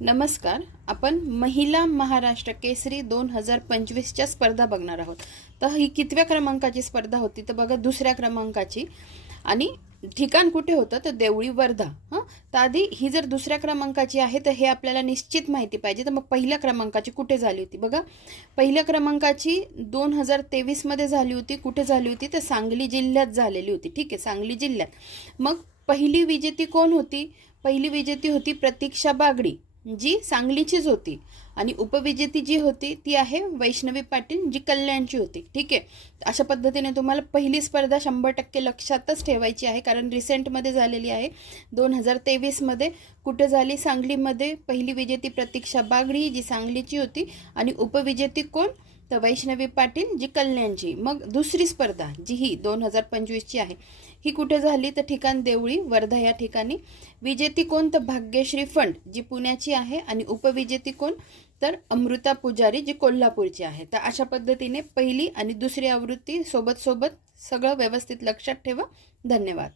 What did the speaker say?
नमस्कार. आपण महिला महाराष्ट्र केसरी 2025च्या स्पर्धा बघणार आहोत. तर ही कितव्या क्रमांकाची स्पर्धा होती तर बघा, दुसऱ्या क्रमांकाची. आणि ठिकाण कुठे होतं तर देवळी, वर्धा. तर आधी ही जर दुसऱ्या क्रमांकाची आहे तर हे आपल्याला निश्चित माहिती पाहिजे. तर मग पहिल्या क्रमांकाची कुठे झाली होती बघा. पहिल्या क्रमांकाची 2023 मध्ये झाली होती. कुठे झाली होती तर सांगली जिल्ह्यात झालेली होती. ठीक आहे, सांगली जिल्ह्यात. मग पहिली विजेती कोण होती? पहिली विजेती होती प्रतीक्षा बागडी, जी सांगलीचीच होती. आणि उपविजेती जी होती ती आहे वैष्णवी पाटील, जी कल्याणची होती. ठीक आहे, अशा पद्धतीने तुम्हाला पहिली स्पर्धा 100% लक्षातच ठेवायची आहे, कारण रिसेंटमध्ये झालेली आहे 2023 मध्ये. कुठे झाली? सांगलीमध्ये. पहिली विजेती प्रतीक्षा बागडी, जी सांगलीची होती. आणि उपविजेती कोण तर वैष्णवी पाटील, जी कल्याणची. मग दुसरी स्पर्धा जी ही 2025ची आहे, ही कुठे झाली तर ठिकाण देवळी, वर्धा या ठिकाणी. विजेती कोण तर भाग्यश्री फंड, जी पुण्याची आहे. आणि उपविजेती कोण तर अमृता पुजारी, जी कोल्हापूरची आहे. तर अशा पद्धतीने पहिली आणि दुसरी आवृत्ती सोबत सोबत सगळं व्यवस्थित लक्षात ठेवा. धन्यवाद.